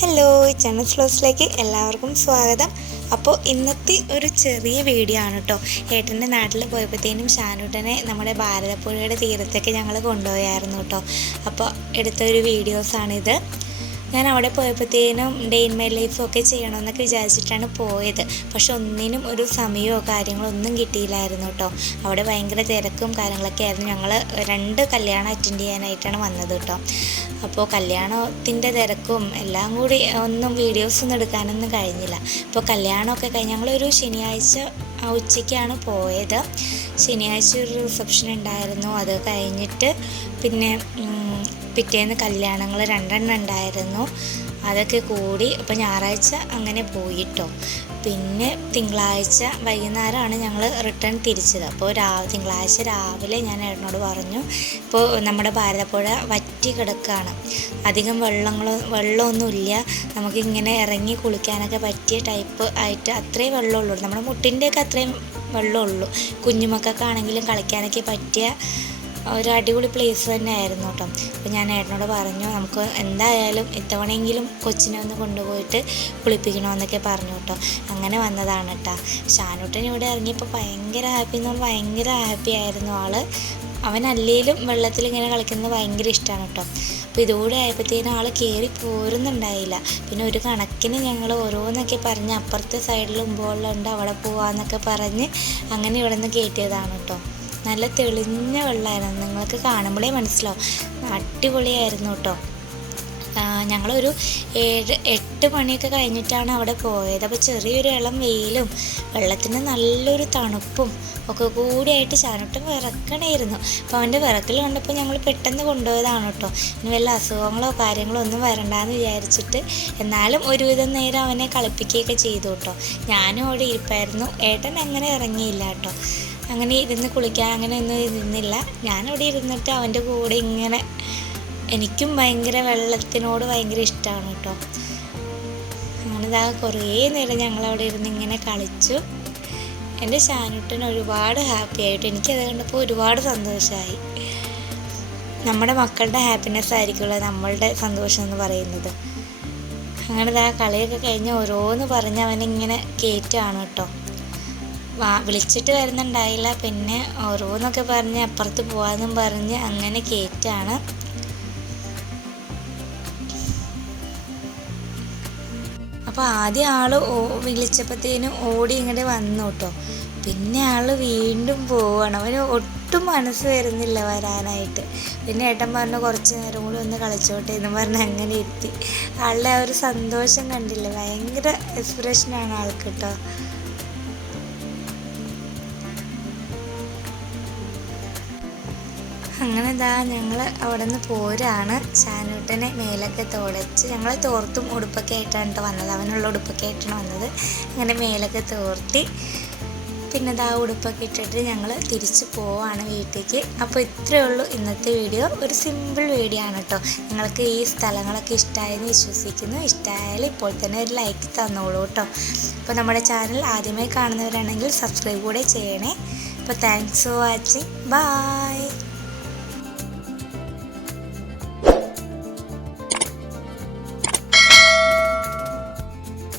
Hello channel ഫ്ലോസിലേക്ക് എല്ലാവർക്കും സ്വാഗതം. അപ്പോൾ ഇന്നത്തെ ഒരു ചെറിയ വീഡിയോ ആണ് കേട്ടോ ഏട്ടന്റെ നാട്ടിൽ പോയപ്പോഴത്തേനും ഷാനുട്ടനെ നമ്മുടെ ഭാരതപ്പുഴയുടെ തീരത്തേക്ക് ഞങ്ങൾ കൊണ്ടുപോയായിരുന്നു കേട്ടോ അപ്പോൾ എടുത്തൊരു വീഡിയോസാണിത് ഞാൻ അവിടെ പോയപ്പോഴത്തേനും ഡേ ഇൻ മൈ ലൈഫ് ഒക്കെ ചെയ്യണമെന്നൊക്കെ വിചാരിച്ചിട്ടാണ് പോയത്. പക്ഷെ ഒന്നിനും ഒരു സമയമോ കാര്യങ്ങളോ ഒന്നും കിട്ടിയില്ലായിരുന്നു കേട്ടോ. അവിടെ ഭയങ്കര തിരക്കും കാര്യങ്ങളൊക്കെ ആയിരുന്നു. ഞങ്ങൾ രണ്ട് കല്യാണം അറ്റൻഡ് ചെയ്യാനായിട്ടാണ് വന്നത് കേട്ടോ. അപ്പോൾ കല്യാണത്തിന്റെ തിരക്കും എല്ലാം കൂടി ഒന്നും വീഡിയോസ് ഒന്നും എടുക്കാനൊന്നും കഴിഞ്ഞില്ല. അപ്പോൾ കല്യാണമൊക്കെ കഴിഞ്ഞ് ഞങ്ങളൊരു ശനിയാഴ്ച ഉച്ചയ്ക്കാണ് പോയത്. ശനിയാഴ്ച ഒരു റിസപ്ഷൻ ഉണ്ടായിരുന്നു. അത് കഴിഞ്ഞിട്ട് പിന്നെ പിറ്റേന്ന് കല്യാണങ്ങൾ രണ്ടെണ്ണം ഉണ്ടായിരുന്നു. അതൊക്കെ കൂടി അപ്പോൾ ഞായറാഴ്ച അങ്ങനെ പോയിട്ടോ. പിന്നെ തിങ്കളാഴ്ച വൈകുന്നേരമാണ് ഞങ്ങൾ റിട്ടേൺ തിരിച്ചത്. അപ്പോൾ രാ തിങ്കളാഴ്ച രാവിലെ ഞാൻ ഏട്ടനോട് പറഞ്ഞു ഇപ്പോൾ നമ്മുടെ ഭാരതപ്പുഴ വറ്റി കിടക്കുകയാണ് അധികം വെള്ളങ്ങളോ വെള്ളമൊന്നുമില്ല. നമുക്കിങ്ങനെ ഇറങ്ങി കുളിക്കാനൊക്കെ പറ്റിയ ടൈപ്പ് ആയിട്ട് അത്രയും വെള്ളമുള്ളൂ. നമ്മുടെ മുട്ടിന്റെയൊക്കെ അത്രയും വെള്ളമുള്ളൂ. കുഞ്ഞുമക്കൾക്കാണെങ്കിലും കളിക്കാനൊക്കെ പറ്റിയ ഒരു അടിപൊളി പ്ലേസ് തന്നെ ആയിരുന്നു കേട്ടോ. അപ്പോൾ ഞാൻ ഏട്ടനോട് പറഞ്ഞു നമുക്ക് എന്തായാലും ഇത്തവണയെങ്കിലും കൊച്ചിനെ ഒന്ന് കൊണ്ടുപോയിട്ട് കുളിപ്പിക്കണമെന്നൊക്കെ പറഞ്ഞു കേട്ടോ. അങ്ങനെ വന്നതാണ് കേട്ടോ ഷാനൂട്ടൻ ഇവിടെ ഇറങ്ങിയപ്പോൾ ഭയങ്കര ഹാപ്പി എന്ന് പറഞ്ഞാൽ ഭയങ്കര ഹാപ്പി ആയിരുന്നു ആൾ. അവൻ വെള്ളത്തിൽ ഇങ്ങനെ കളിക്കുന്നത് ഭയങ്കര ഇഷ്ടമാണ് കേട്ടോ അപ്പോൾ ഇതുകൂടെ ആയപ്പോഴത്തേനും ആൾ കയറി പോരുന്നുണ്ടായില്ല. പിന്നെ ഒരു കണക്കിന് ഞങ്ങൾ ഓരോന്നൊക്കെ പറഞ്ഞ് അപ്പുറത്തെ സൈഡിൽ മുമ്പോളുണ്ട് അവിടെ പോവാന്നൊക്കെ പറഞ്ഞ് അങ്ങനെ ഇവിടെ നിന്ന് കയറ്റിയതാണ് കേട്ടോ നല്ല തെളിഞ്ഞ വെള്ളമായിരുന്നു നിങ്ങൾക്ക് കാണുമ്പോഴേ മനസ്സിലാവും. അടിപൊളിയായിരുന്നു കേട്ടോ ഞങ്ങളൊരു ഏഴ് എട്ട് മണിയൊക്കെ കഴിഞ്ഞിട്ടാണ് അവിടെ പോയത്. അപ്പോൾ ചെറിയൊരു ഇളം വെയിലും വെള്ളത്തിന് നല്ലൊരു തണുപ്പും ഒക്കെ കൂടിയായിട്ട് ചാനോട്ടം വിറക്കണമായിരുന്നു അപ്പോൾ അവന്റെ വിറക്കൽ കണ്ടപ്പോൾ ഞങ്ങൾ പെട്ടെന്ന് കൊണ്ടുപോയതാണ് കേട്ടോ ഇനി വല്ല അസുഖങ്ങളോ കാര്യങ്ങളോ ഒന്നും വരണ്ടാന്ന് വിചാരിച്ചിട്ട് എന്നാലും ഒരുവിധം നേരം അവനെ കളിപ്പിക്കുകയൊക്കെ ചെയ്തു കേട്ടോ ഞാനും അവിടെ ഇരിപ്പായിരുന്നു. ഏട്ടൻ അങ്ങനെ ഇറങ്ങിയില്ല കേട്ടോ അങ്ങനെ ഇരുന്ന് കുളിക്കാൻ അങ്ങനെ ഒന്നും ഇരുന്നില്ല ഞാനവിടെ ഇരുന്നിട്ട് അവന്റെ കൂടെ ഇങ്ങനെ എനിക്കും ഭയങ്കര വെള്ളത്തിനോട് ഭയങ്കര ഇഷ്ടമാണ് കേട്ടോ. അങ്ങനെ ഇതാ കുറേ നേരം ഞങ്ങളവിടെ ഇരുന്ന് ഇങ്ങനെ കളിച്ചു. എന്റെ ഷാനുട്ടൻ ഒരുപാട് ഹാപ്പി ആയിട്ട് എനിക്കത് കണ്ടപ്പോൾ ഒരുപാട് സന്തോഷമായി നമ്മുടെ മക്കളുടെ ഹാപ്പിനെസ് ആയിരിക്കുമല്ലോ നമ്മളുടെ സന്തോഷം എന്ന് പറയുന്നത്. അങ്ങനെ ഇതാ കളിയൊക്കെ കഴിഞ്ഞ് ഓരോന്ന് പറഞ്ഞ് അവനിങ്ങനെ കയറ്റാണ് കേട്ടോ. വാ വിളിച്ചിട്ട് വരുന്നുണ്ടായില്ല. പിന്നെ ഓരോന്നൊക്കെ പറഞ്ഞ് അപ്പുറത്ത് പോകാമെന്നും പറഞ്ഞ് അങ്ങനെ കയറ്റാണ് അപ്പോൾ ആദ്യം ആൾ വിളിച്ചപ്പോഴത്തേനും ഓടി ഇങ്ങോട്ട് വന്നു കേട്ടോ പിന്നെ ആൾ വീണ്ടും പോവാണ്. അവന് ഒട്ടും മനസ്സ് വരുന്നില്ല വരാനായിട്ട്. പിന്നെ ഏട്ടൻ പറഞ്ഞു കുറച്ച് നേരം കൂടി ഒന്ന് കളിച്ചോട്ടെ എന്ന് പറഞ്ഞ് അങ്ങനെ എത്തി. ആളുടെ ആ ഒരു സന്തോഷം കണ്ടില്ല? ഭയങ്കര എക്സ്പ്രഷനാണ് ആൾക്ക് കേട്ടോ അങ്ങനെ ഇതാ ഞങ്ങൾ അവിടെ നിന്ന് പോരാണ്. ഷാനൂട്ടനെ മേലൊക്കെ തുടച്ച് ഞങ്ങൾ തോർത്തും ഉടുപ്പൊക്കെ ആയിട്ടാണ് കേട്ടോ വന്നത്. അവനുള്ള ഉടുപ്പൊക്കെ ആയിട്ടാണ് വന്നത്. അങ്ങനെ മേലൊക്കെ തോർത്തി. പിന്നെ ഇതാ ഉടുപ്പൊക്കെ ഇട്ടിട്ട് ഞങ്ങൾ തിരിച്ച് പോവാണ് വീട്ടിലേക്ക്. അപ്പോൾ ഇത്രയേ ഉള്ളൂ ഇന്നത്തെ വീഡിയോ. ഒരു സിമ്പിൾ വീഡിയോ ആണ് കേട്ടോ നിങ്ങൾക്ക് ഈ സ്ഥലങ്ങളൊക്കെ ഇഷ്ടമായെന്ന് വിശ്വസിക്കുന്നു. ഇഷ്ടമായാൽ ഇപ്പോൾ തന്നെ ഒരു ലൈക്ക് തന്നോളൂ കേട്ടോ അപ്പോൾ നമ്മുടെ ചാനൽ ആദ്യമായി കാണുന്നവരാണെങ്കിൽ സബ്സ്ക്രൈബ് കൂടെ ചെയ്യണേ. അപ്പോൾ താങ്ക്സ് ഫോർ വാച്ചിങ് ബൈ